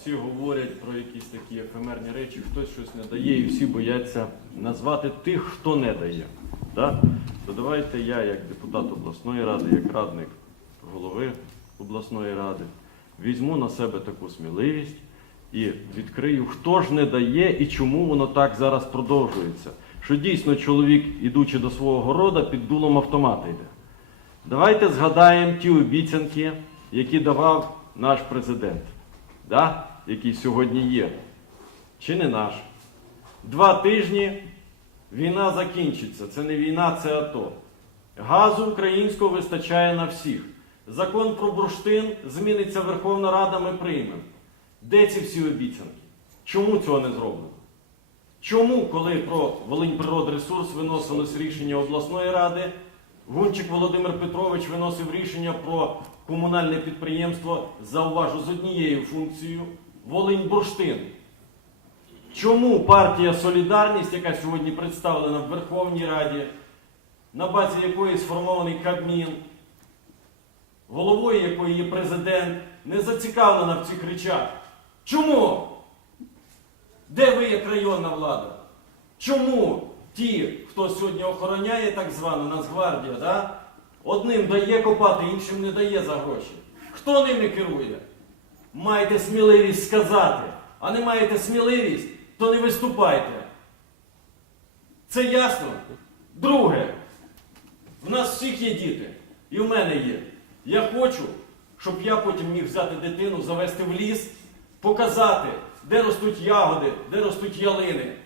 всі говорять про якісь такі ефемерні речі, хтось щось не дає, і всі бояться назвати тих, хто не дає. Да? То давайте я, як депутат обласної ради, як радник голови обласної ради, візьму на себе таку сміливість і відкрию, хто ж не дає і чому воно так зараз продовжується. Що дійсно чоловік, ідучи до свого города, під дулом автомата йде. Давайте згадаємо ті обіцянки, які давав наш президент, да? який сьогодні є. Чи не наш? Два тижні війна закінчиться. Це не війна, це АТО. Газу українського вистачає на всіх. Закон про бурштин зміниться Верховна Рада, ми приймемо. Де ці всі обіцянки? Чому цього не зроблено? Чому, коли про Волинь Природресурс виносилось рішення обласної ради, Гунчик Володимир Петрович виносив рішення про комунальне підприємство, зауважу, з однією функцією Волинь Бурштин. Чому партія Солідарність, яка сьогодні представлена в Верховній Раді, на базі якої сформований Кабмін, головою якої є президент, не зацікавлена в цих речах? Чому? Де ви як районна влада? Чому ті, хто сьогодні охороняє так звану Нацгвардія, да? одним дає копати, іншим не дає за гроші? Хто ними керує? Маєте сміливість сказати, а не маєте сміливість, то не виступайте. Це ясно? Друге, в нас всіх є діти, і в мене є. Я хочу, щоб я потім міг взяти дитину, завести в ліс, показати, де ростуть ягоди, де ростуть ялини,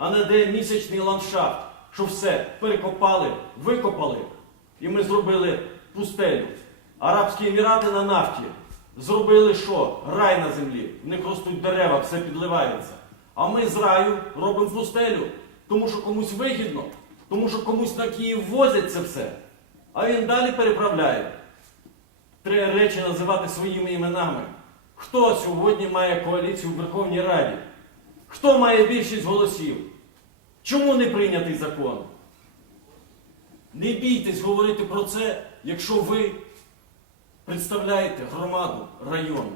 а не де місячний ландшафт, що все перекопали, викопали, і ми зробили пустелю. Арабські Емірати на нафті зробили що? Рай на землі. В них ростуть дерева, все підливається. А ми з раю робимо пустелю, тому що комусь вигідно, тому що комусь на Київ возять це все. А він далі переправляє. Треба речі називати своїми іменами. Хто сьогодні має коаліцію в Верховній Раді? Хто має більшість голосів? Чому не прийнятий закон? Не бійтесь говорити про це, якщо ви представляєте громаду району.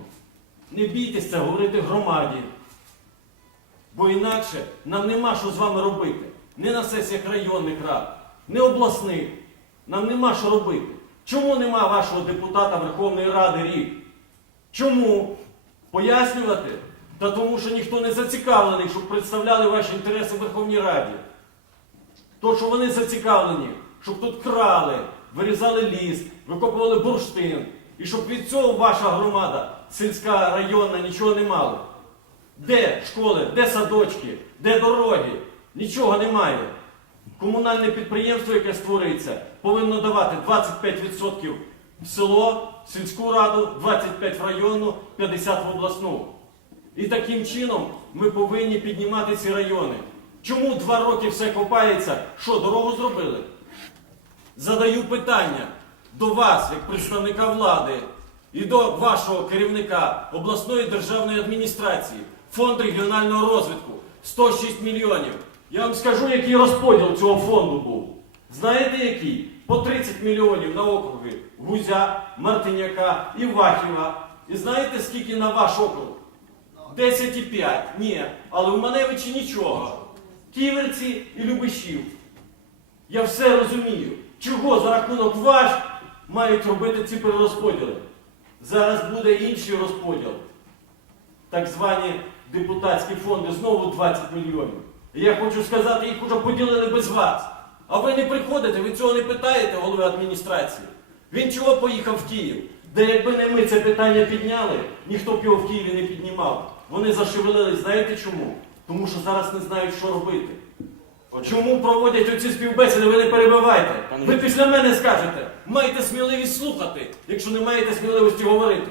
Не бійтесь це говорити громаді. Бо інакше нам нема що з вами робити. Не на сесіях районних рад, не обласних. Нам нема що робити. Чому нема вашого депутата Верховної Ради рік? Чому? Пояснювати? Та тому, що ніхто не зацікавлений, щоб представляли ваші інтереси в Верховній Раді. То, що вони зацікавлені, щоб тут крали, вирізали ліс, викопували бурштин, і щоб від цього ваша громада, сільська районна, нічого не мала. Де школи, де садочки, де дороги? Нічого немає. Комунальне підприємство, яке створюється, повинно давати 25% в село, в сільську раду, 25% в районну, 50% в обласну. І таким чином ми повинні піднімати ці райони. Чому два роки все копається? Що, дорогу зробили? Задаю питання до вас, як представника влади, і до вашого керівника обласної державної адміністрації, фонд регіонального розвитку 106 мільйонів. Я вам скажу, який розподіл цього фонду був. Знаєте який? По 30 мільйонів на округи Гузя, Мартиняка, Івахіва. І знаєте, скільки на ваш округ? 10,5. Ні. Але у Маневичі нічого. Ківерці і Любишів. Я все розумію. Чого за рахунок ваш мають робити ці перерозподіли? Зараз буде інший розподіл. Так звані депутатські фонди знову 20 мільйонів. І я хочу сказати, їх уже поділили без вас. А ви не приходите, ви цього не питаєте голови адміністрації. Він чого поїхав в Київ? Де якби не ми це питання підняли, ніхто б його в Києві не піднімав. Вони зашевелились, знаєте чому? Тому що зараз не знають, що робити. Чому проводять оці співбесіди, ви не перебивайте. Ви після мене скажете, маєте сміливість слухати, якщо не маєте сміливості говорити.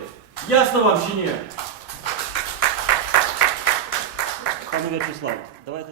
Ясно вам чи ні? Пане В'ячеслав, давайте